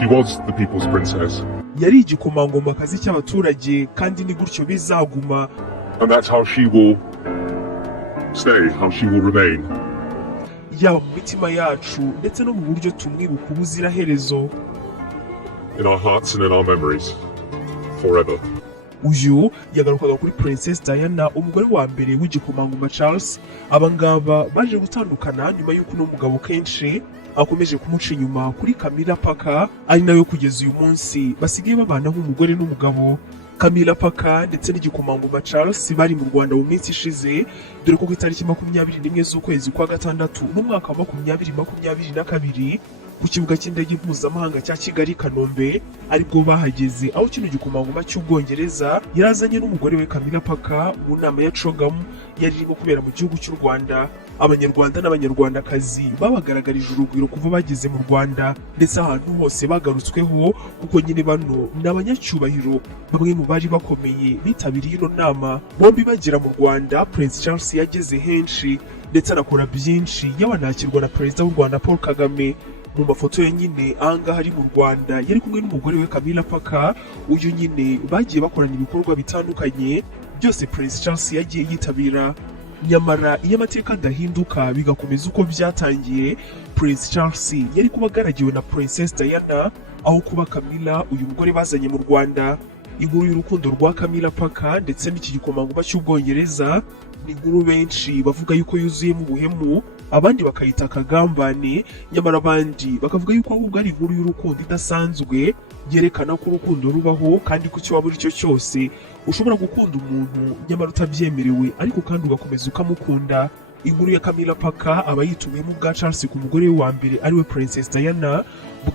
She was the people's princess. Yari igikomangomakazi cy'abaturage kandi ni gutyo bizaguma. And that's how she will stay, how she will remain. Yaba mu mitima yacu ndetse no mu buryo tumwibuka ubuziraherezo. In our hearts and in our memories. Forever. Uyu yagarukaga kuri Princess Diana, umugore wa mbere w'igikomangoma Charles. Abangaba baje gutandukana nyuma y'uko uno mugabo kenshi akomeje kumuca inyuma kuri Camilla paka, ari nayo kugeza uyu munsi basigaye babana nk'umugore n'umugabo. Camilla paka ndetse n'igikomangoma Charles bari mu Rwanda mu minsi ishize, dore ko ku itariki 21 z'ukwezi kwa gatandatu mu mwaka wa 2022 ku kibuga cy'indege mpuzamahanga cya Kigali Kanombe aribwo bahageze, aho kino gikomangoma cy'Ubwongereza yarazanye n'umugore we Camilla paka mu nama ya CHOGM yari irimo kubera mu gihugu cy'u Rwanda. Abanyarwanda n'abanyarwandakazi babagaragarije urugwiro kuva bageze mu Rwanda, ndetse ahantu hose bagarutsweho kuko nyine bano n'abanyacyubahiro bamwe mu bari bakomeye bitabiriye ino nama. Bombi bagera mu Rwanda, Prince Charles yageze henshi ndetse anakora byinshi, yabanakirwa na Perezida w'u Rwanda Paul Kagame. Mu mafoto ye nyine ahangaha ari mu Rwanda yari kumwe n'umugore we Camilla paka, uyu nyine bagiye bakorana ibikorwa bitandukanye byose Prince Charles yagiye yitabira. Nyamara iyo amateka adahinduka bigakomeza uko byatangiye, Prince Charles yari kuba agaragiwe na Princess Diana aho kuba Camilla uyu mugore bazanye mu Rwanda. Inkuru y'urukundo rwa Camilla paka ndetse n'iki gikomangoma cy'Ubwongereza ni inkuru benshi bavuga yuko yuzuyemo ubuhemu, abandi bakayita akagambane, nyamara abandi bakavuga yuko ahubwo ari inkuru y'urukundo idasanzwe yerekana ko urukundo rubaho kandi ko icyo waba uri cyo cyose ushobora gukunda umuntu nyamara utabyemerewe ariko kandi ugakomeza ukamukunda. Inkuru ya Camilla paka aba yitumiyemo bwa Charles ku mugore we wa mbere ariwe Princess Diana.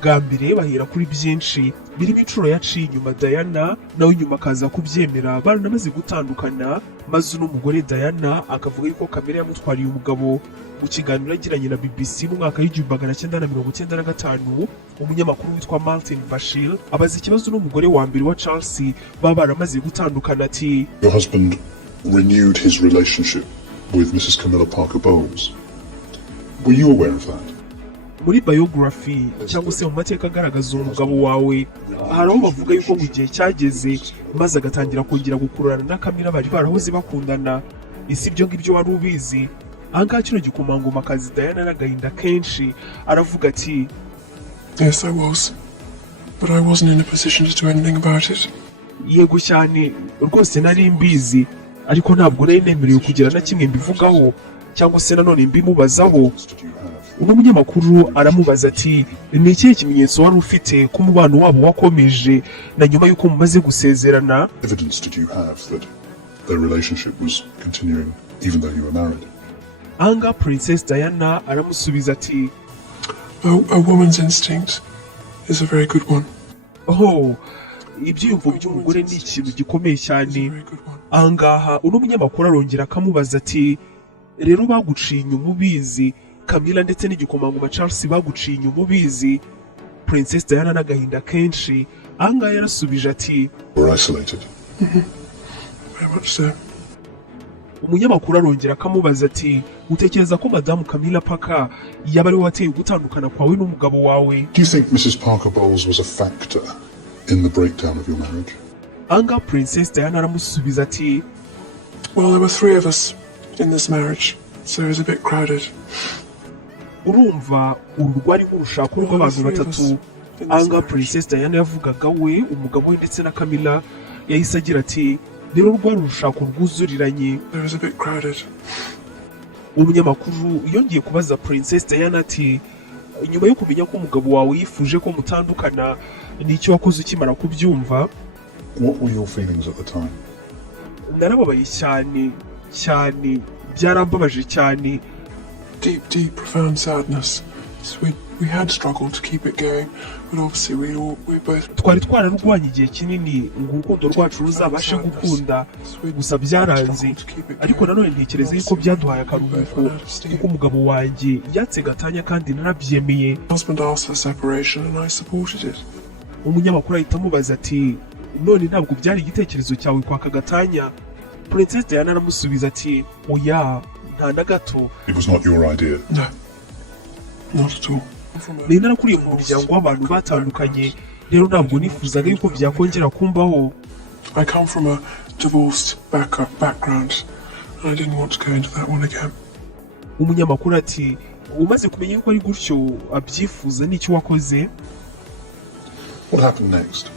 Bwa mbere bahera kuri byinshi birimo inshuro yaciye inyuma Diana, nawe nyuma akaza kubyemera baranamaze gutandukana, maze uno mugore Diana akavuga yuko Camilla yamutwariye umugabo. Mu kiganiro yagiranye na BBC mu mwaka w'1995, umunyamakuru witwa Martin Bashir abaza ikibazo n'umugore wa mbere wa Charles baba baramaze gutandukana ati, Your husband renewed his relationship with Mrs. Camilla Parker Bowles. Were you aware of that? Muri biography cyangwa se mu mateka agaragaza umugabo wawe hari aho bavuga yuko mu gihe cyageze maze agatangira kongera gukururana na Camilla bari barahoze bakundana. Isi ibyo ngibyo wari ubizi? Ahangaha kino gikomangomakazi Diana n'agahinda kenshi aravuga ati, Yes, I was. But I wasn't in a position to do anything about it. Yego cyane rwose nari mbizi, ariko ntabwo nari nemerewe kugira na kimwe mbivugaho cyangwa se nanone mbimubazaho. Uno munyamakuru aramubaza ati, ni ikihe kimenyetso wari ufite ko umubano wabo wakomeje na nyuma y'uko mumaze gusezerana? Evidence did you have that their relationship was continuing even though you were married? Anga Princess Diana aramusubiza ati, A woman's instinct is a very good one. Oh, ibyiyumvo by'umugore ni ikintu gikomeye cyane. Ahangaha uno munyamakuru arongera akamubaza ati, rero baguciye inyuma ubizi, Camilla ndetse n'igikomangoma Charles baguciye inyuma ubizi? Princess Diana n'agahinda kenshi ahangaha yarasubije ati, We're isolated. Very much so. Umunyamakuru arongera akamubaza ati, utekereza ko Madamu Camilla paka yaba ariwe wateye gutandukana kwawe n'umugabo wawe? Do you think Mrs. Parker Bowles was a factor in the breakdown of your marriage? Anga Princess Diana aramusubiza ati, Well, there were 3 of us in this marriage, so it was a bit crowded. urumva uru rwari nk'urushako rw'abantu batatu. Anga Princess Diana yavugaga we, umugabo we ndetse na Camilla, yahise agira ati, rero rwari urushako rwuzuriranye. It was a bit crowded. Umunyamakuru yongeye kubaza Princess Diana ati, nyuma yo kumenya ko umugabo wawe yifuje ko mutandukana, nicyo wakoze ukimara kubyumva? What were your feelings at the time? Narababaye cyane cyane, byarambabaje cyane. Deep, profound sadness. So we had struggled to keep it going, but obviously we both. Twari twararwanye igihe kinini ngo urukundo rwacu ruzabashe gukunda, gusa byaranze. Ariko nanone ntekereza yuko byaduhaye akaruhuko kuko umugabo wanjye yatse gatanya kandi narabyemeye. Husband asked for separation and I supported it. Umunyamakuru ahita amubaza ati, none ntabwo byari igitekerezo cyawe kwaka gatanya? Princess Diana aramusubiza ati, oya, nta na gato. It was not your idea. No, not at all. nari narakuriye mu muryango w'abantu batandukanye rero ntabwo nifuzaga yuko byakongera kumbaho. I come from a divorced background, and I didn't want to go into that one again. Umunyamakuru ati umaze kumenya yuko ari gutyo abyifuza n'icyo wakoze. What happened next?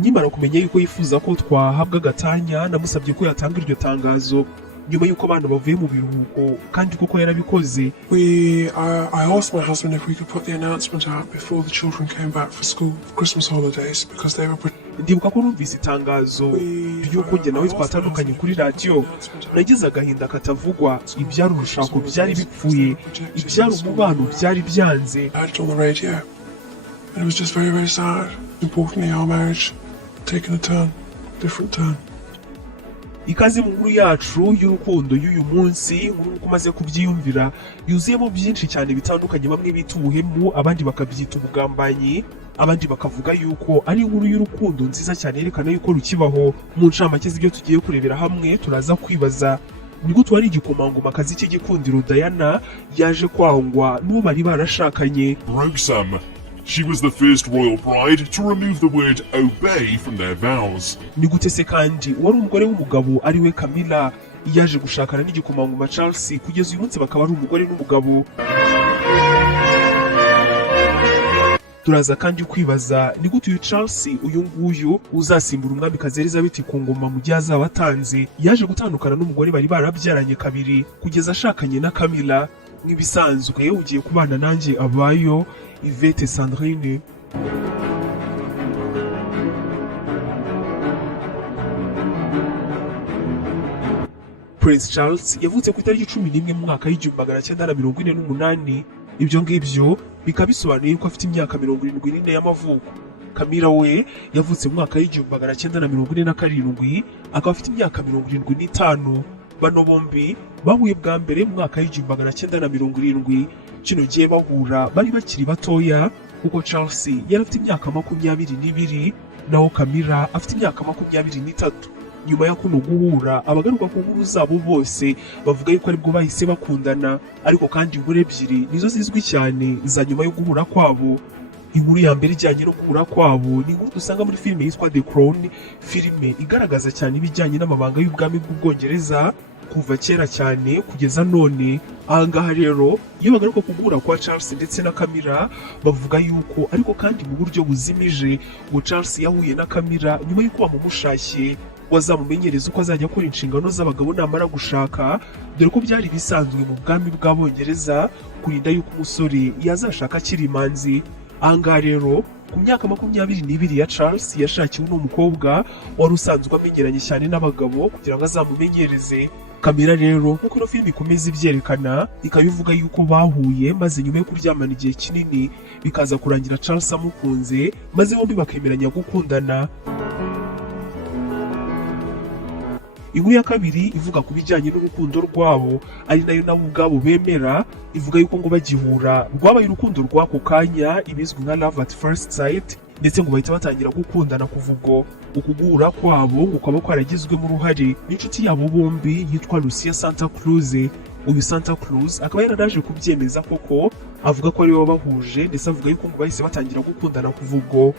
Nyimara kumenya yuko yifuza ko twahabwa agatanya namusabye ko yatanga iryo tangazo nyuma yuko abana bavuye mu biruhuko kandi koko yarabikoze. I asked my husband if we could put the announcement out before the children came back for school for Christmas holidays because they were. Ndibuka ko numvise itangazo ry'uko njye nawe twatandukanye kuri radiyo nagize agahinda katavugwa, ibyari urushako byari bipfuye, ibyari umubano byari byanze. I heard it on the radio and it was just very, very sad. Importantly, our marriage taken a turn, different turn. Ikaze mu nkuru yacu y'urukundo y'uyu munsi nk'uko umaze kubyiyumvira yuzuyemo byinshi cyane bitandukanye, bamwe bita ubuhemu abandi bakabyita ubugambanyi, abandi bakavuga yuko ari inkuru y'urukundo nziza cyane yerekana yuko rukibaho. Mu ncamake z'ibyo tugiye kurebera hamwe turaza kwibaza ni gute wari igikomangomakazi cy'igikundiro Diana yaje kwangwa n'uwo bari barashakanye. Roxam. She was the first royal bride to remove the word obey from their vows. Ni gute se kandi wari umugore w'umugabo ari we Camilla yaje gushakana n'igikomangoma Charles kugeza uyu munsi bakaba ari umugore n'umugabo. Turaza kandi kwibaza ni gute uyu Charles uyu nguyu uzasimbura umwamikazi Elizabeth ku ngoma mu gihe azaba atanze yaje gutandukana n'umugore bari barabyaranye kabiri kugeza ashakanye na Camilla. Nk'ibisanzwe ugiye kubana nanjye abayo Yvette Sandrine. Prince Charles yavutse ku itariki 11 mu mwaka w'1948. Ibyo ngibyo bikaba bisobanuye ko afite imyaka 74 y'amavuko. Camilla we yavutse mu mwaka w'1947 akaba afite imyaka 75. Bano bombi bahuye bwa mbere mu mwaka w'1970. Kino gihe bahura bari bakiri batoya kuko Charles yari afite imyaka 22 naho Camilla afite imyaka 23. Nyuma ya kuno guhura abagaruka ku nkuru zabo bose bavuga yuko aribwo bahise bakundana, ariko kandi inkuru ebyiri nizo zizwi cyane za nyuma yo guhura kwabo. Inkuru ya mbere ijyanye no guhura kwabo ni inkuru dusanga muri filime yitwa The Crown, filime igaragaza cyane ibijyanye n'amabanga y'ubwami bw'Ubwongereza kuva kera cyane kugeza none. Ahangaha rero iyo bagaruka ku guhura kwa Charles ndetse na Camilla bavuga yuko ariko kandi mu buryo buzimije ngo Charles yahuye na Camilla nyuma y'uko bamumushakiye wazamumenyereza uko azajya akora inshingano z'abagabo namara gushaka, dore ko byari bisanzwe mu bwami bw'Abongereza kurinda yuko umusore yazashaka akiri imanzi. Ahangaha rero ku myaka 22 ya Charles yashakiwe n'umukobwa wari usanzwe amenyeranye cyane n'abagabo kugira ngo azamumenyereze. Camilla rero nk'uko ino filime ikomeza ibyerekana ikaba ivuga yuko bahuye maze nyuma yo kuryamana igihe kinini bikaza kurangira Charles amukunze maze bombi bakemeranya gukundana. Inkuru ya kabiri ivuga ku bijyanye n'urukundo rwabo ari nayo nabo ubwabo bemera, ivuga yuko ngo bagihura rwabaye urukundo rw'ako kanya ibizwi nka love at first sight, ndetse ngo bahita batangira gukundana kuva ubwo. Ukuguhura kwabo ngo kwaba kwaragizwemo uruhare n'inshuti yabo bombi yitwa Lucia Santa Cruz. Uyu Santa Cruz akaba yararaje kubyemeza koko, avuga ko ari we wabahuje ndetse avuga yuko ngo bahise batangira gukundana kuva ubwo.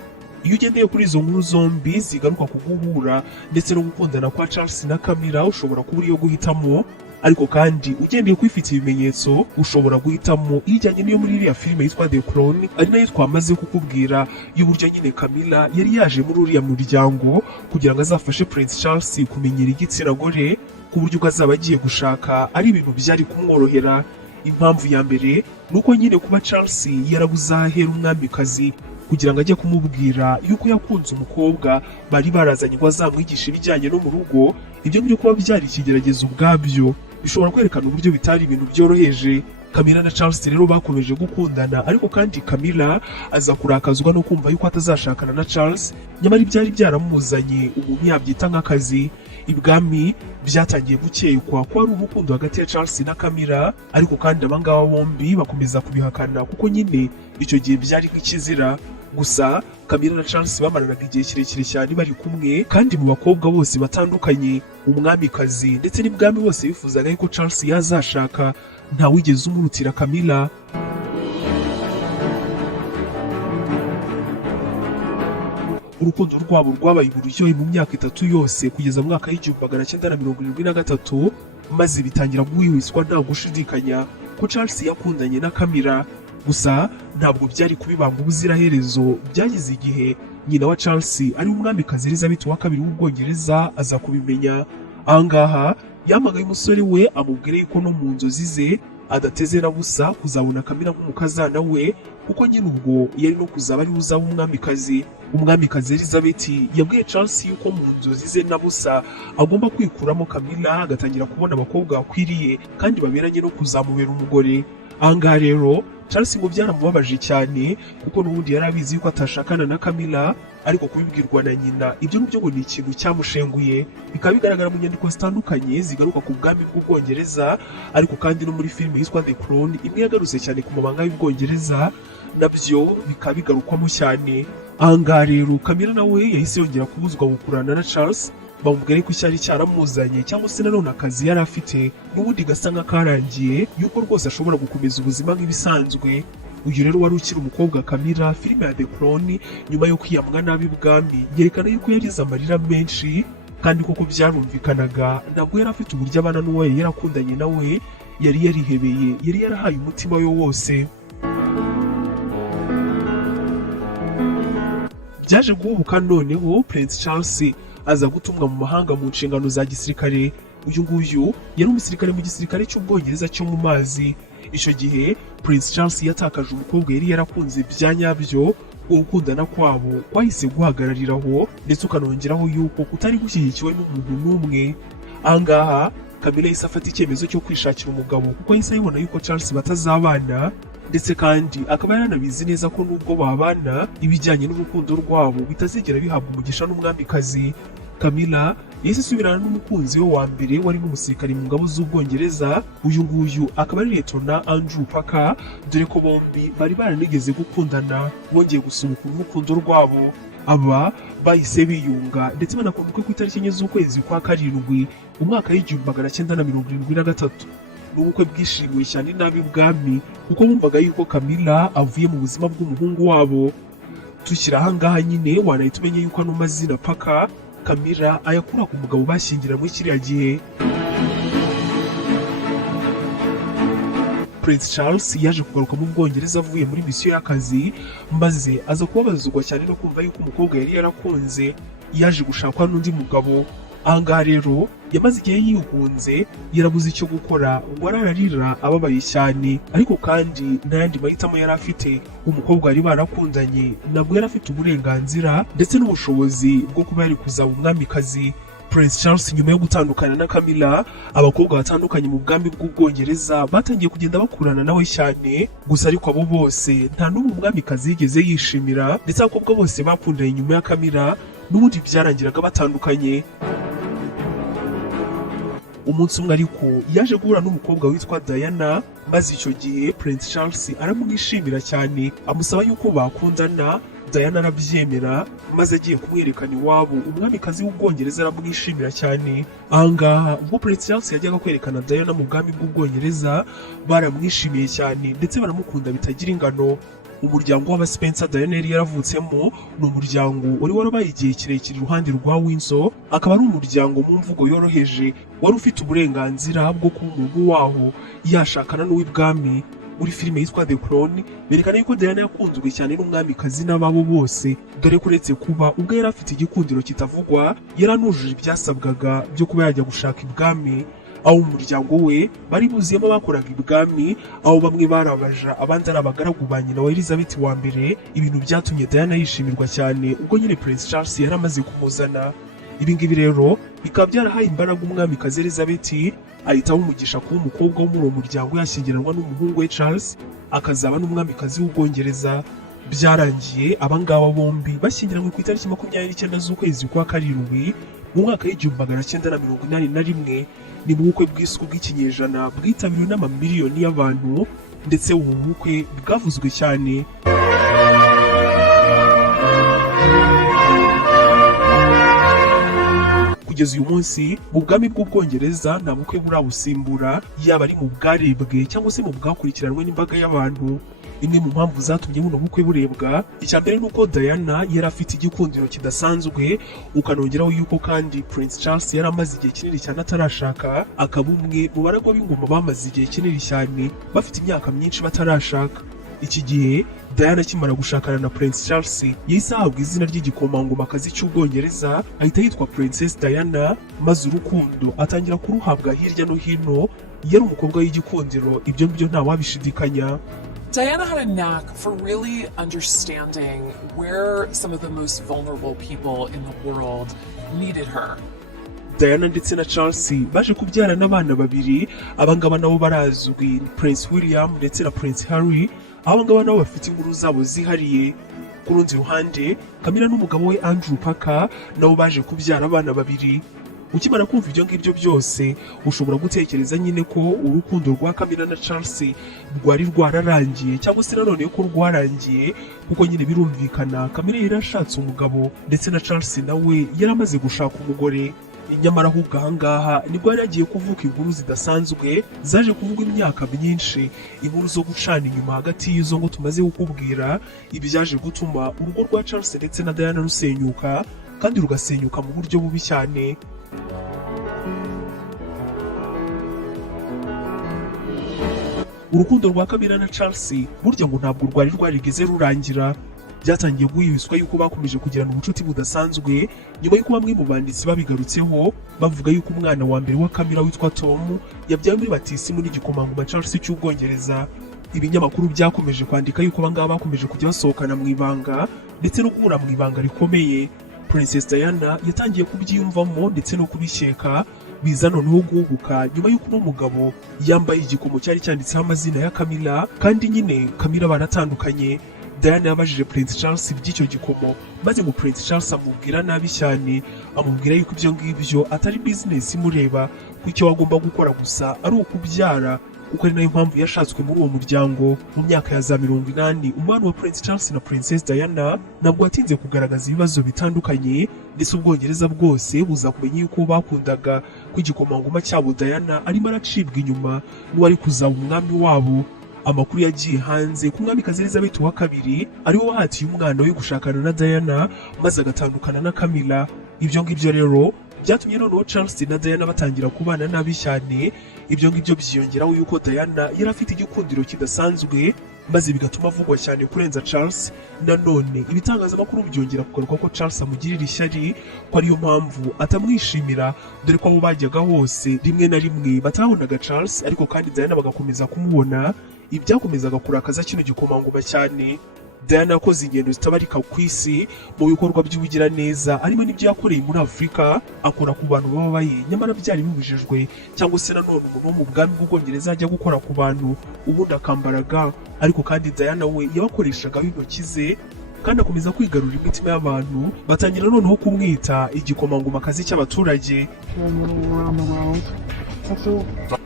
Iyo ugendeye kuri izo nkuru zombi zigaruka ku guhura ndetse no gukundana kwa Charles na Camilla ushobora kuba uriyo guhitamo, ariko kandi ugendeye kwifitiye ibimenyetso ushobora guhitamo ijyanye n'iyo muri iriya filime yitwa The Crown, ari nayo twamaze kukubwira y'uburyo nyine Camilla yari yaje muri uriya muryango kugira ngo azafashe Prince Charles kumenyera igitsina gore ku buryo ubwo azaba agiye gushaka ari ibintu byari kumworohera. Impamvu ya mbere ni uko nyine kuba Charles yarabuze ahera umwamikazi kugira ngo ajye kumubwira yuko yakunze umukobwa bari barazanye ngo azamwigisha ibijyanye no mu rugo. Ibyo ngibyo kuba byari ikigeragezo ubwabyo bishobora kwerekana uburyo bitari ibintu byoroheje. Camilla na Charles rero bakomeje gukundana, ariko kandi Camilla aza kurakazwa no kumva yuko atazashakana na Charles, nyamara ibyari byaramuzanye umuntu yabyita nk'akazi. Ibwami byatangiye gukekwa ko ari urukundo hagati ya Charles na Camilla, ariko kandi abangaba bombi bakomeza kubihakana kuko nyine icyo gihe byari nk'ikizira. Gusa Camilla na Charles bamaranaga igihe kirekire cyane bari kumwe, kandi mu bakobwa bose batandukanye umwamikazi ndetse n'ibwami bose bifuzaga yuko Charles yazashaka, nta wigeze umurutira Camilla. urukundo rwabo rwabaye uburyohe mu myaka 3 yose kugeza mu mwaka w'1973 maze bitangira guhwihwiswa nta gushidikanya ko Charles yakundanye na Camilla. Gusa ntabwo byari kubibanga ubuziraherezo. Byagize igihe nyina wa Charles ari umwamikazi Elizabeth wa kabiri w'Ubwongereza aza kubimenya. Ahangaha yamagaye umusore we amubwire yuko no mu nzozi ze adateze na busa kuzabona Camilla nk'umukazana we, kuko nyine ubwo yari no kuzaba ari uzaba umwamikazi. Umwamikazi Elizabeth yabwiye Charles yuko mu nzozi ze na busa agomba kwikuramo Camilla agatangira kubona abakobwa bakwiriye kandi baberanye no kuzamubera umugore. Ahangaha rero Charles ngo byaramubabaje cyane kuko n'ubundi yari abizi yuko atashakana na Camilla, ariko kubibwirwa na nyina ibyo nibyo ngo ni ikintu cyamushenguye. Bikaba bigaragara mu nyandiko zitandukanye zigaruka ku bwami bw'Ubwongereza, ariko kandi no muri filime yitwa The Crown imwe yagarutse cyane ku mabanga y'Ubwongereza, nabyo bikaba bigarukwamo cyane. Ahangaha rero Camilla nawe yahise yongera kubuzwa gukurana na Charles, bamubwira ko icyari cyaramuzanye cyangwa se nanone akazi yari afite n'ubundi gasa nk'akarangiye yuko rwose ashobora gukomeza ubuzima nk'ibisanzwe. Uyu rero wari ukiri umukobwa Camilla, filime ya The Crown nyuma yo kwiyamwa nabi bwami yerekana yuko yarize amarira menshi, kandi koko byarumvikanaga ntabwo yari afite uburyo abana n'uwo yari yarakundanye nawe, yari yarihebeye, yari yarahaye umutima we wose. Byaje guhubuka noneho Prince Charles aza gutumwa mu mahanga mu nshingano za gisirikare. Uyu nguyu yari umusirikare mu gisirikare cy'Ubwongereza cyo mu mazi. Icyo gihe Prince Charles yatakaje umukobwa yari yarakunze bya nyabyo, gukundana kwabo kwahise guhagarariraho, ndetse ukanongeraho yuko kutari gushyigikiwe n'umuntu n'umwe. Ahangaha Camilla yahise afata icyemezo cyo kwishakira umugabo kuko yahise ayibona yuko Charles batazabana, ndetse kandi akaba yaranabizi neza ko nubwo babana ibijyanye n'urukundo rwabo bitazigera bihabwa umugisha n'umwamikazi. Camilla yahise asubirana n'umukunzi we wa mbere wari n'umusirikare mu ngabo z'Ubwongereza. Uyu nguyu akaba ari Letona Andrew Parker, dore ko bombi bari baranigeze gukundana, bongeye gusubukura urukundo rwabo. Aba bahise biyunga ndetse banakumbuka ku itariki 4 z'ukwezi kwa karindwi umwaka w'1973. N'ubukwe bwishimiwe cyane nabi bwami kuko bumvaga yuko Camilla avuye mu buzima bw'umuhungu wabo. Tukiri ahangaha nyine wanahita umenya yuko ano mazina Parker Camilla ayakura ku mugabo bashyingiranywe kiriya gihe. Prince Charles yaje kugaruka mu Bwongereza avuye muri misiyo y'akazi, maze aza kubabazwa cyane no kumva yuko umukobwa yari yarakunze yaje gushakwa n'undi mugabo. Ahangaha rero yamaze igihe yihunze, yarabuze icyo gukora, ngo ararira ababaye cyane, ariko kandi nta yandi mahitamo yari afite. Umukobwa bari barakundanye nabwo yari afite uburenganzira ndetse n'ubushobozi bwo kuba yari kuzaba umwamikazi. Prince Charles nyuma yo gutandukana na Camilla, abakobwa batandukanye mu bwami bw'Ubwongereza batangiye kugenda bakurana nawe cyane. Gusa ariko abo bose nta n'umwe umwamikazi yigeze yishimira, ndetse abakobwa bose bakundanye nyuma ya Camilla n'ubundi byarangiraga batandukanye. Umunsi umwe ariko yaje guhura n'umukobwa witwa Diana, maze icyo gihe Prince Charles aramwishimira cyane amusaba yuko bakundana. Diana arabyemera, maze agiye kumwerekana iwabo umwamikazi w'Ubwongereza aramwishimira cyane. Ahangaha ubwo Prince Charles yajyaga kwerekana Diana mu bwami bw'Ubwongereza baramwishimiye cyane ndetse baramukunda bitagira ingano. Umuryango w'aba Spencer Diana yari yaravutsemo ni umuryango wari warabaye igihe kirekire iruhande rwa Windsor, akaba ari umuryango mu mvugo yoroheje wari ufite uburenganzira bwo kuba umuntu waho yashakana n'uw'ibwami. Muri filime yitwa The Crown berekana yuko Diana yakunzwe cyane n'umwamikazi n'ababo bose, dore ko uretse kuba ubwo yari afite igikundiro kitavugwa, yaranujuje ibyasabwaga byo kuba yajya gushaka ibwami. Aho umuryango we bari buziyemo bakoraga ibwami, aho bamwe barabaja abandi ari abagaragu ba nyina wa Elizabeth wa mbere. Ibintu byatumye Diana yishimirwa cyane ubwo nyine Prince Charles yari amaze kumuzana. Ibi ngibi rero bikaba byarahaye imbaraga umwamikazi Elizabeth, ahitaho umugisha kuba umukobwa wo muri uwo muryango yashyingiranwa n'umuhungu we Charles akazaba n'umwamikazi w'Ubwongereza. Byarangiye abangaba bombi bashyingiranywe ku itariki 29 z'ukwezi kwa karindwi mu mwaka w'1981. Ni mu bukwe bw'isuku bw'ikinyejana bwitabiriwe n'amamiliyoni y'abantu, ndetse ubu bukwe bwavuzwe cyane. Kugeza uyu munsi mu bwami bw'Ubwongereza nta bukwe burabusimbura, yaba ari mu bwarebwe cyangwa se mu bwakurikiranwe n'imbaga y'abantu. imwe mu mpamvu zatumye buno bukwe burebwa, icya mbere ni uko Diana yari afite igikundiro kidasanzwe, ukanongeraho yuko kandi Prince Charles yari amaze igihe kinini cyane atarashaka, akaba umwe mu baragwa b'ingoma bamaze igihe kinini cyane bafite imyaka myinshi batarashaka. Iki gihe Diana akimara gushakana na Prince Charles yahise ahabwa izina ry'igikomangomakazi cy'Ubwongereza, ahita yitwa Princess Diana, maze urukundo atangira kuruhabwa hirya no hino. Yari umukobwa w'igikundiro, ibyo ngibyo nta wabishidikanya. Diana had a knack for really understanding where some of the most vulnerable people in the world needed her. Diana ndetse na Charles baje kubyara n'abana babiri, abangaba nabo barazwi, Prince William ndetse na Prince Harry. Abangaba nabo bafite inkuru zabo zihariye. Ku rundi ruhande, Camilla n'umugabo we Andrew Parker nabo baje kubyara abana babiri. Ukimara kumva ibyo ngibyo byose, ushobora gutekereza nyine ko urukundo rwa Camilla na Charles rwari rwararangiye, cyangwa se nanone ko rwarangiye, kuko nyine birumvikana Camilla yari ashatse umugabo ndetse na Charles nawe yari amaze gushaka umugore. Nyamara ahubwo ahangaha nibwo yari yagiye kuvuka inkuru zidasanzwe zaje kuvugwa imyaka myinshi, inkuru zo gucana inyuma hagati y'izo ngo tumaze kukubwira, ibyaje gutuma urugo rwa Charles ndetse na Diana rusenyuka, kandi rugasenyuka mu buryo bubi cyane. Urukundo rwa Camilla na Charles burya ngo ntabwo rwari rwarigeze rurangira. Byatangiye guhibiswa yuko bakomeje kugirana ubucuti budasanzwe nyuma y'uko bamwe mu banditsi babigarutseho bavuga yuko umwana wa mbere wa Camilla witwa Tom yabyawe muri batisimu n'igikomangoma Charles cy'Ubwongereza. Ibinyamakuru byakomeje kwandika yuko abangaba bakomeje kujya basohokana mu ibanga ndetse no guhura mu ibanga rikomeye. Princess Diana yatangiye kubyiyumvamo ndetse no kubishyeka, biza noneho guhubuka nyuma y'uko n'umugabo yambaye igikomo cyari cyanditseho amazina ya Camilla, kandi nyine Camilla baratandukanye. Diana yabajije Prince Charles iby'icyo gikomo, maze ngo Prince Charles amubwira nabi cyane, amubwira yuko ibyo ngibyo atari business imureba, ko icyo agomba gukora gusa ari ukubyara, kuko ari nayo mpamvu yashatswe muri uwo muryango. Mu myaka ya za 80, umwana wa Prince Charles na Princess Diana nabwo watinze kugaragaza ibibazo bitandukanye, ndetse Ubwongereza bwose buza kumenya yuko bakundaga, ko igikomangoma cyabo Diana arimo aracibwa inyuma n'uwari kuzaba umwami wabo. Amakuru yagiye hanze ku mwamikazi Elizabeth wa kabiri ariwe wahatiye umwana we gushakana na Diana, maze agatandukana na Camilla. Ibyo ngibyo rero byatumye noneho Charles na Diana batangira kubana nabi cyane. Ibyo ngibyo byiyongeraho yuko Diana yari afite igikundiro kidasanzwe, maze bigatuma avugwa cyane kurenza Charles. Nanone ibitangazamakuru byongera kugaruka ko Charles amugirira ishyari, ko ariyo mpamvu atamwishimira, dore ko abo bajyaga hose rimwe na rimwe batabonaga Charles, ariko kandi Diana bagakomeza kumubona. Ibyakomezaga kurakaza kino gikomangoma cyane. Diana yakoze ingendo zitabarika ku isi mu bikorwa by'ubugiraneza, arimo n'ibyo yakoreye muri Afurika, akora ku bantu bababaye nyamara byari bibujijwe, cyangwa se nanone umuntu wo mu bwami bw'Ubwongereza ajya gukora ku bantu ubundi akambaraga, ariko kandi Diana we yabakoreshaga intoki ze, kandi akomeza kwigarurira imitima y'abantu, batangira noneho kumwita igikomangomakazi cy'abaturage.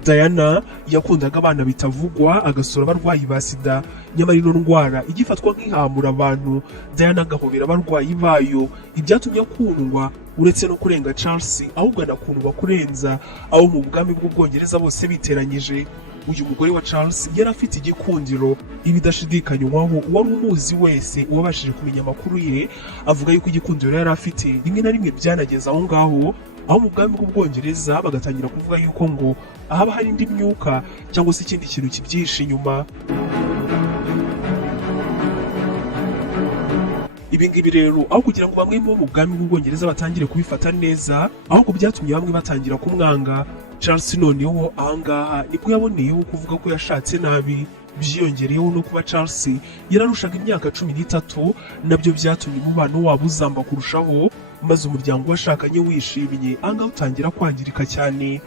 Diana yakundaga abana bitavugwa, agasura abarwayi ba sida, nyamara ino ndwara igifatwa nk'ihamura abantu, Diana agahobera abarwayi bayo. Ibyatumye akundwa uretse no kurenga Charles, ahubwo anakundwa kurenza abo mu bwami bw'Ubwongereza bose biteranyije. Uyu mugore wa Charles yari afite igikundiro, ibidashidikanywaho uwari umuzi wese uwabashije kumenya amakuru ye avuga yuko igikundiro yari afite rimwe na rimwe byanageze aho ngaho, aho mu bwami bw'Ubwongereza bagatangira kuvuga yuko ngo ahaba hari indi myuka cyangwa se ikindi kintu kibyihishe inyuma. Ibi ngibi rero aho kugira ngo bamwe mu bwami bw'Ubwongereza batangire kubifata neza, ahubwo byatumye bamwe batangira kumwanga. Charles noneho ahangaha nibwo yaboneyeho kuvuga ko yashatse nabi. Byiyongereyeho no kuba Charles yararushaga imyaka 13, nabyo byatumye umubano wabo uzamba kurushaho, maze umuryango washakanye wishimye ahangaha utangira kwangirika cyane.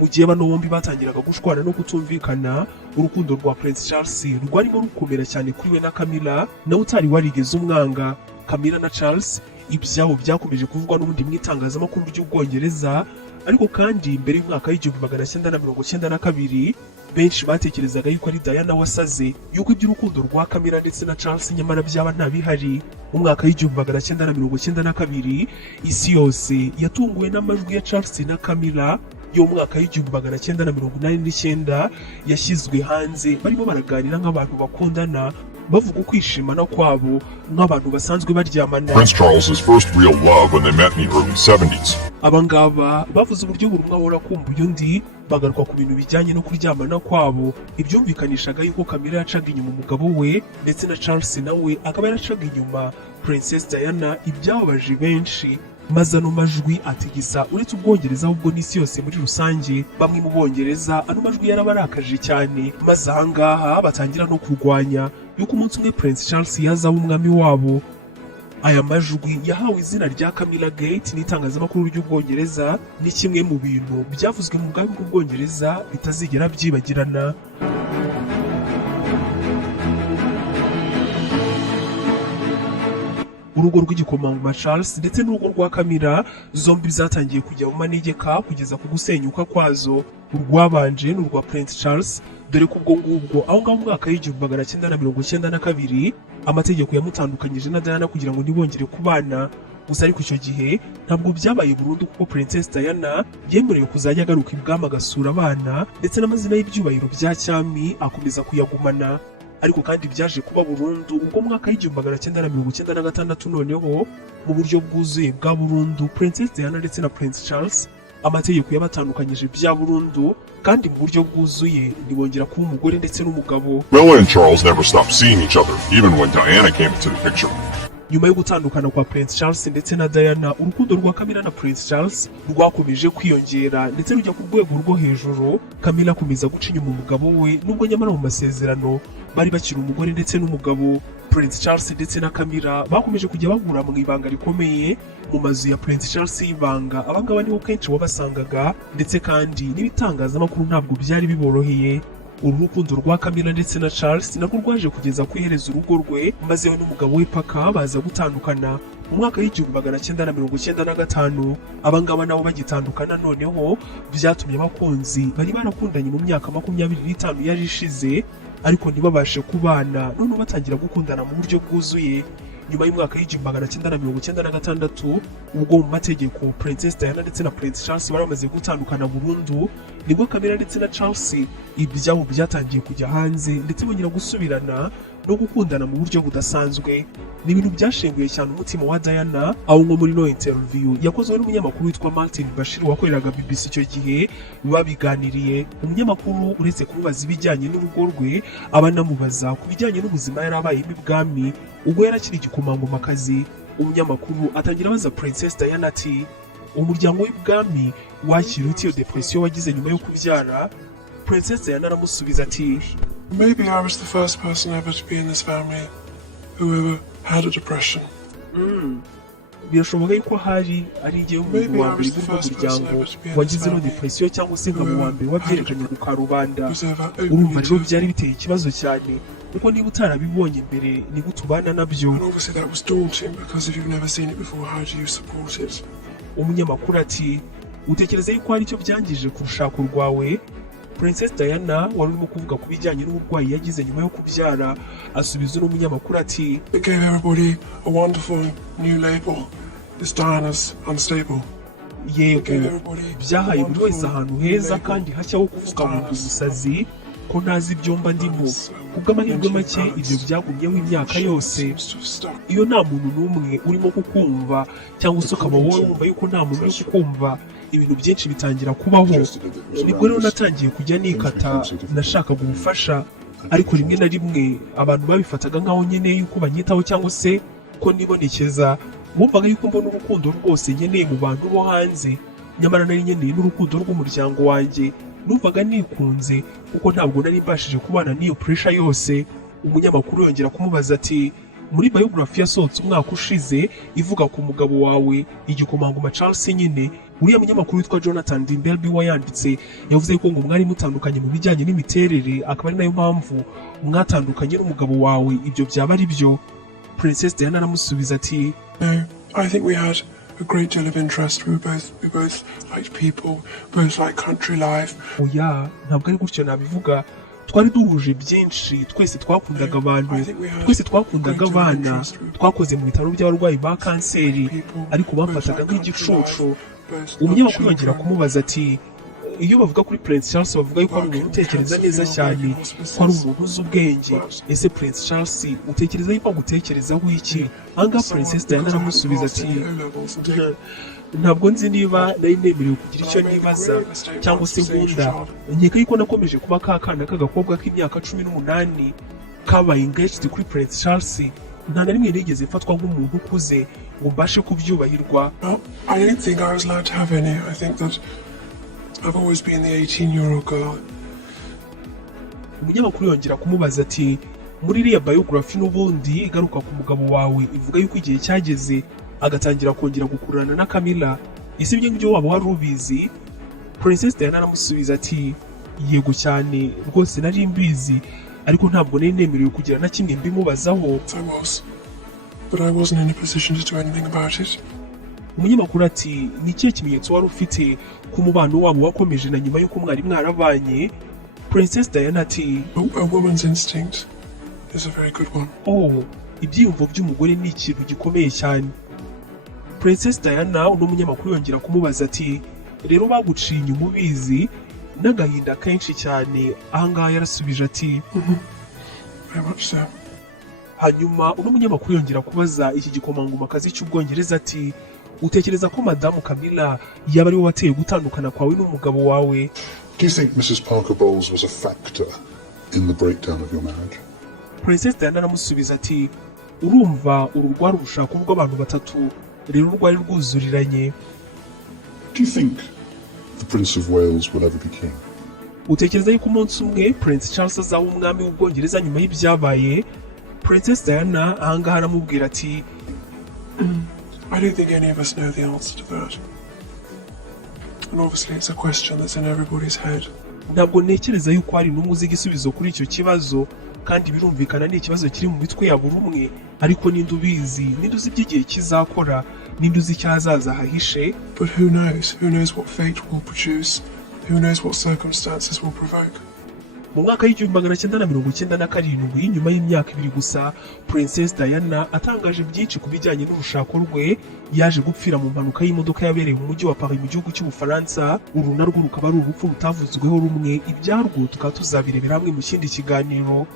Mu gihe bano bombi batangiraga gushwana no kutumvikana, urukundo rwa Prince Charles rwarimo rukomera cyane kuri we na Camilla, nawe utari warigeze umwanga. Camilla na Charles ibyabo byakomeje kuvugwa n'ubundi mu itangazamakuru ry'Ubwongereza, ariko kandi mbere y'umwaka w'1992 benshi batekerezaga yuko ari Diana wasaze, yuko iby'urukundo rwa Camilla ndetse na Charles nyamara byaba ntabihari. Mu mwaka w'1992 isi yose yatunguwe n'amajwi ya Charles na Camilla, yo mu mwaka w'1989 yashyizwe hanze barimo baraganira nk'abantu bakundana bavuga ukwishimana kwabo nk'abantu basanzwe baryamana. Prince Charles's first real love when they met in the early 70s. Abangaba bavuze uburyo buri umwe ahora akumbuye undi, bagaruka ku bintu bijyanye no kuryamana kwabo. Ibyumvikanishaga yuko Camilla yacaga inyuma umugabo we ndetse na Charles nawe akaba yaracaga inyuma Princess Diana, ibyababaje benshi. Maze ano majwi atigisa uretse Ubwongereza ahubwo n'isi yose muri rusange. Bamwe mu Bongereza ano majwi yarabarakaje cyane, maze ahangaha batangira no kurwanya yuko umunsi umwe Prince Charles yazaba umwami wabo. Aya majwi yahawe izina rya Camilla Gate n'itangazamakuru ry'Ubwongereza, ni kimwe mu bintu byavuzwe mu bwami bw'Ubwongereza bitazigera byibagirana. Urugo rw'igikomangoma Charles ndetse n'urugo rwa Camilla zombi zatangiye kujya mu manegeka kugeza ku gusenyuka kwazo. Urwabanje n'urwa Prince Charles, dore ko ubwo ngubwo aho ngaho mu mwaka w'1992 amategeko yamutandukanyije na Diana kugira ngo ntibongere kubana. Gusa ariko icyo gihe ntabwo byabaye burundu kuko Princess Diana yemerewe kuzajya agaruka ibwami agasura abana ndetse n'amazina y'ibyubahiro bya cyami akomeza kuyagumana. Ariko kandi byaje kuba burundu ubwo mwaka w'1996 noneho mu buryo bwuzuye bwa burundu Princess Diana ndetse na Prince Charles amategeko yabatandukanyije bya burundu kandi mu buryo bwuzuye ntibongera kuba umugore ndetse n'umugabo. Camilla and Charles never stopped seeing each other, even when Diana came into the picture. Nyuma yo gutandukana kwa Prince Charles ndetse na Diana, urukundo rwa Camilla na Prince Charles rwakomeje kwiyongera ndetse rujya ku rwego rwo hejuru. Camilla akomeza guca inyuma umugabo we nubwo nyamara mu masezerano bari bakiri umugore ndetse n'umugabo. Prince Charles ndetse na Camilla bakomeje kujya bahura mu ibanga rikomeye mu mazu ya Prince Charles y'ibanga. Abangaba niho kenshi wabasangaga ndetse kandi n'ibitangazamakuru ntabwo byari biboroheye. Uru rukundo rwa Camilla ndetse na Charles narwo rwaje kugeza ku iherezo urugo rwe, maze we n'umugabo we paka baza gutandukana mu mwaka w'1995. Abangaba nabo bagitandukana noneho byatumye abakunzi bari barakundanye mu myaka 25 yari ishize ariko ntibabashe kubana, none batangira gukundana mu buryo bwuzuye. Nyuma y'umwaka w'1996 ubwo mu mategeko Princess Diana ndetse na Prince Charles bari bamaze gutandukana burundu, nibwo Camilla ndetse na Charles ibyabo byatangiye kujya hanze ndetse bongera gusubirana no gukundana mu buryo budasanzwe. Ni ibintu byashenguye cyane umutima wa Diana, aho nko muri no interview yakozwe n'umunyamakuru witwa Martin Bashir wakoreraga BBC icyo gihe babiganiriye. Umunyamakuru uretse kumubaza ibijyanye n'urugo rwe abanamubaza ku bijyanye n'ubuzima yari abayemo ibwami ubwo yarakiri igikomangomakazi. Umunyamakuru atangira abaza Princess Diana ati, umuryango w'ibwami wakira ute iyo depression wagize nyuma yo kubyara? Princess Diana aramusubiza ati, Maybe I was the first person ever to be in this family who ever had a depression. Birashoboka yuko hari ari igihe umuntu wa mbere w'urwo muryango wagize no depression cyangwa se nka mu wa mbere wabyerekanye ku karubanda. Urumva rero byari biteye ikibazo cyane kuko niba utarabibonye mbere niba utubana nabyo. Obviously that was daunting because if you've never seen it before, how do you support it? Umunyamakuru ati, utekereza yuko hari icyo byangije ku rushako rwawe? Princess Diana wari urimo kuvuga ku bijyanye n'uburwayi yagize nyuma yo kubyara asubiza n'umunyamakuru ati, It gave everybody a wonderful new label. This Diana's unstable. Yego, byahaye buri wese ahantu heza kandi hashya ho kuvuga ngo umusazi ko ntazi ibyomba ndimo. Kubw'amahirwe make ibyo byagumyeho imyaka yose. Iyo nta muntu n'umwe urimo kukumva cyangwa se ukaba wowe wumva yuko nta muntu uri kukumva, ibintu byinshi bitangira kubaho. Nibwo rero natangiye kujya nikata, nashakaga ubufasha ariko rimwe na rimwe abantu babifataga nk'aho nkeneye yuko banyitaho cyangwa se ko nibonekeza. Bumvaga yuko mbona urukundo rwose nkeneye mu bantu bo hanze, nyamara nari nkeneye n'urukundo rw'umuryango wanjye. Numvaga nikunze kuko ntabwo nari mbashije kubana n'iyo pressure yose. Umunyamakuru yongera kumubaza ati, muri biography yasohotse umwaka ushize ivuga ku mugabo wawe igikomangoma Charles nyine, uriya munyamakuru witwa Jonathan Dimbleby wayanditse yavuze ko ngo mwari mutandukanye mu bijyanye n'imiterere, akaba ari nayo mpamvu mwatandukanye n'umugabo wawe. Ibyo byaba ari byo? Princess Diana aramusubiza ati, No, I think we had a great deal of interest. We both liked people, both liked country life. Oya, ntabwo ari gutyo nabivuga. Twari duhuje byinshi, twese twakundaga abantu, twese twakundaga abana, twakoze mu bitaro by'abarwayi ba kanseri ariko bamfataga nk'igicucu. Umunyamakuru yongera kumubaza ati, iyo bavuga kuri Prince Charles bavuga yuko ari umuntu utekereza neza cyane, ko ari umuntu uzi ubwenge. Ese Prince Charles utekereza yuko agutekerezaho iki? Anga Princess Diana aramusubiza ati ntabwo nzi niba nari nemerewe kugira icyo nibaza cyangwa se nkunda. Nkeka yuko nakomeje kuba kakana k'agakobwa k'imyaka 18 kabaye engaged kuri Prince Charles, nta na rimwe nigeze mfatwa nk'umuntu ukuze ngo mbashe kubyubahirwa. I didn't think I was allowed to have any. I think that I've always been the 18-year-old girl. Umunyamakuru yongera kumubaza ati muri iriya biography n'ubundi igaruka ku mugabo wawe ivuga yuko igihe cyageze agatangira kongera gukurana na Camilla, ese ibyo ngibyo waba wari ubizi? Princess Diana aramusubiza ati yego cyane rwose nari mbizi, ariko ntabwo nari nemerewe kugira na kimwe mbimubazaho. But I wasn't in a position to do anything about it. Umunyamakuru ati ni ikihe kimenyetso wari ufite ku mubano wabo wakomeje na nyuma y'uko mwari mwarabanye? Princess Diana ati A woman's instinct is a very good one. ibyiyumvo by'umugore ni ikintu gikomeye cyane. Princess Diana n'umunyamakuru yongera kumubaza ati rero baguciye inyuma ubizi n'agahinda kenshi cyane? Ahangaha yarasubije ati Very much so. hanyuma umunyamakuru yongera kubaza iki gikomangomakazi cy'Ubwongereza ati utekereza ko Madamu Camilla yaba ari we wateye gutandukana kwawe n'umugabo wawe? Do you think Mrs. Parker Bowles was a factor in the breakdown of your marriage? Princess Diana aramusubiza ati urumva uru rwari urushako rw'abantu batatu, rero rwari rwuzuriranye. Do you think the Prince of Wales will ever be king? Utekereza yuko umunsi umwe Prince Charles azaba umwami w'Ubwongereza nyuma y'ibyabaye? Princess Diana ahangaha aramubwira ati I don't think any of us know the answer to that. And obviously it's a question that's in everybody's head. ntabwo ntekereza yuko hari n'umwe uzi igisubizo kuri icyo kibazo, kandi birumvikana ni ikibazo kiri mu mitwe ya buri umwe, ariko ninde ubizi? Ninde uzi iby'igihe kizakora? Ninde uzi icyo hazaza hahishe? But who knows? Who knows what fate will produce? Who knows what circumstances will provoke? Mu mwaka w'1997 nyuma y'imyaka 2 gusa, Princess Diana atangaje byinshi ku bijyanye n'urushako rwe. Yaje gupfira mu mpanuka y'imodoka yabereye mu mujyi wa Paris mu gihugu cy'Ubufaransa. Uru narwo rukaba ari urupfu rutavuzweho rumwe, ibyarwo tukaba tuzabirebera hamwe mu kindi kiganiro.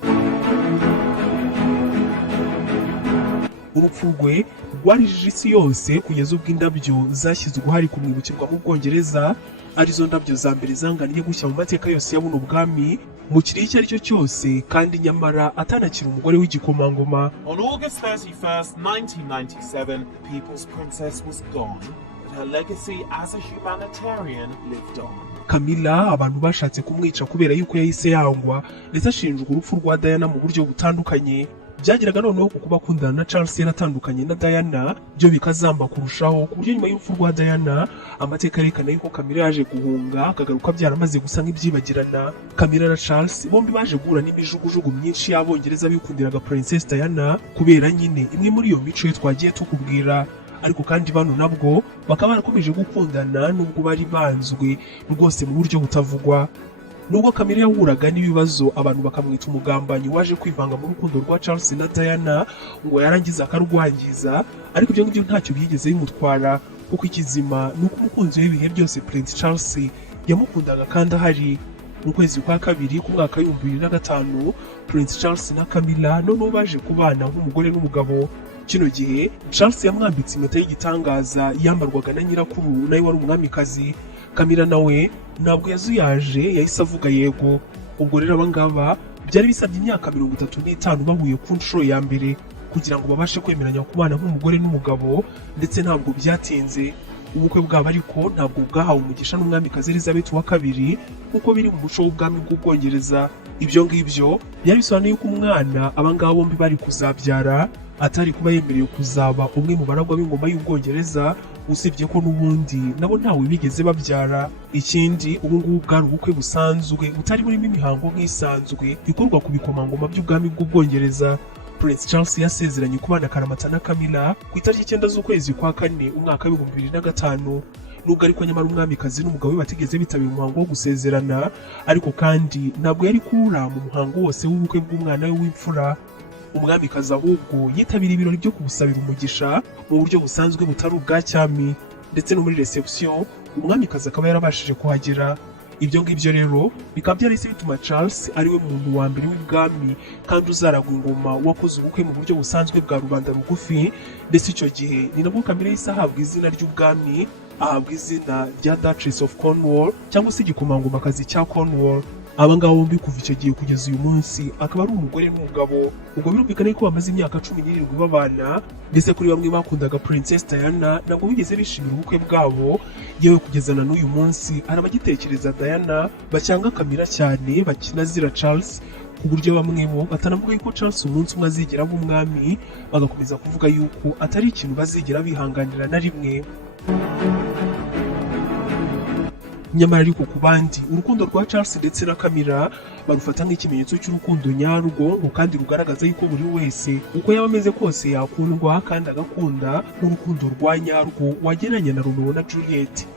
Urupfu rwe rwarijije isi yose kugeza ubwo indabyo zashyizwe uhari kumwibukirwa mu Bwongereza, arizo ndabyo za mbere zanganiye gushya mu mateka yose ya buno bwami mu kiriya icyo ari cyo cyose, kandi nyamara atanakira umugore w'igikomangoma. On August 31st, 1997, the People's Princess was gone, but her legacy as a humanitarian lived on. Camilla abantu bashatse kumwica kubera yuko yahise yangwa, ndetse ashinjwa urupfu rwa Diana mu buryo butandukanye. Byagiraga noneho kuba akundana na Charles yaratandukanye na Diana, byo bikazamba kurushaho, ku buryo nyuma y'urupfu rwa Diana amateka yerekana yuko Camilla yaje guhunga akagaruka byaramaze gusa nk'ibyibagirana. Camilla na Charles bombi baje guhura n'imijugujugu myinshi y'Abongereza bikundiraga Princess Diana kubera nyine imwe muri iyo mico ye twagiye tukubwira, ariko kandi bano nabwo bakaba barakomeje gukundana nubwo bari banzwe rwose mu buryo butavugwa. Nubwo Camilla yahuraga n'ibibazo abantu bakamwita umugambanyi waje kwivanga mu rukundo rwa Charles na Diana ngo yarangiza akarwangiza, ariko ibyo ngibyo ntacyo byigeze bimutwara, kuko ikizima nuko umukunzi w'ibihe byose Prince Charles yamukundaga kandi ahari. Mu kwezi kwa kabiri ku mwaka w'2005 Prince Charles na Camilla noneho baje kubana nk'umugore n'umugabo. Kino gihe Charles yamwambitse impeta y'igitangaza yambarwaga na nyirakuru nawe wari umwamikazi. Camilla nawe ntabwo yazuyaje, yahise avuga yego. Ubwo rero abangaba byari bisabye imyaka 35 bahuye ku nshuro ya mbere kugira ngo babashe kwemeranya kubana nk'umugore n'umugabo, ndetse ntabwo byatinze. Ubukwe bwabo ariko ntabwo bwahawe umugisha n'umwamikazi Elizabeth wa kabiri kuko biri mu muco w'ubwami bw'Ubwongereza. Ibyo ngibyo byari bisobanuye yuko umwana abangaba bombi bari kuzabyara atari kuba yemerewe kuzaba umwe mu baragwa b'ingoma y'Ubwongereza, usibye ko n'ubundi nabo ntawe bigeze babyara. Ikindi ubu ngubu bwari ubukwe busanzwe butari burimo imihango nk'isanzwe ikorwa ku bikomangoma by'ubwami bw'Ubwongereza. Prince Charles yasezeranye kubana akaramata na Camilla ku itariki 9 z'ukwezi kwa 4 umwaka wa 2005. Nubwo ariko nyamara umwamikazi n'umugabo we batigeze bitabira umuhango wo gusezerana, ariko kandi ntabwo yari kubura mu muhango wose w'ubukwe bw'umwana we w'imfura. Umwamikazi ahubwo yitabira ibirori byo kubusabira umugisha mu buryo busanzwe butari ubwa cyami, ndetse no muri reception umwamikazi akaba yarabashije kuhagera. ibyo ngibyo rero bikaba byarahise bituma Charles ariwe muntu wa mbere w'ibwami kandi uzaragwa ingoma wakoze ubukwe mu buryo busanzwe bwa rubanda rugufi, ndetse icyo gihe ni nabwo Camilla yahise ahabwa izina ry'ubwami, ahabwa izina rya Duchess of Cornwall cyangwa se igikomangomakazi cya Cornwall. Aba ngaba bombi kuva icyo gihe kugeza uyu munsi akaba ari umugore n'umugabo. Ubwo birumvikana ko bamaze imyaka 17 babana, ndetse kuri bamwe bakundaga Princess Diana ntabwo bigeze bishimira ubukwe bwabo, yewe kugeza na n'uyu munsi arabagitekereza Diana bacyanga Camilla cyane bakinazira Charles, ku buryo bamwe bo batanavuga yuko Charles umunsi umwe azigera aba umwami, bagakomeza kuvuga yuko atari ikintu bazigera bihanganira na rimwe. Nyamara ariko ku bandi urukundo rwa Charles ndetse na Camilla barufata nk'ikimenyetso cy'urukundo nyarwo, kandi rugaragaza yuko buri wese uko yaba ameze kose yakundwa kandi agakunda, nk'urukundo rwa nyarwo wagereranya na Romeo na Juliet.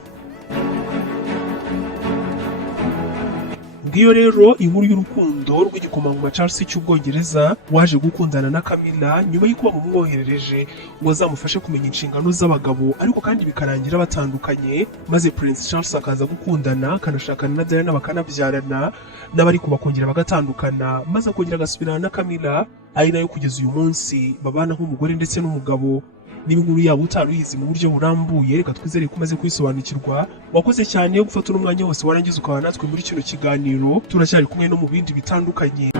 Ngiyo rero inkuru y'urukundo rw'igikomangoma Charles cy'Ubwongereza waje gukundana na Camilla nyuma y'uko bamumwoherereje ngo azamufashe kumenya inshingano z'abagabo, ariko kandi bikarangira batandukanye, maze Prince Charles akaza gukundana akanashakana na Diana bakanabyarana, n'abari bakongera bagatandukana, maze akongera agasubirana na Camilla, ari nayo kugeza uyu munsi babana nk'umugore ndetse n'umugabo. Niba inkuru yabo utaruyizi mu buryo burambuye, reka twizere ko umaze kwisobanukirwa. Wakoze cyane yo gufata umwanya wose warangiza ukaba natwe muri kino kiganiro, turacyari kumwe no mu bindi bitandukanye.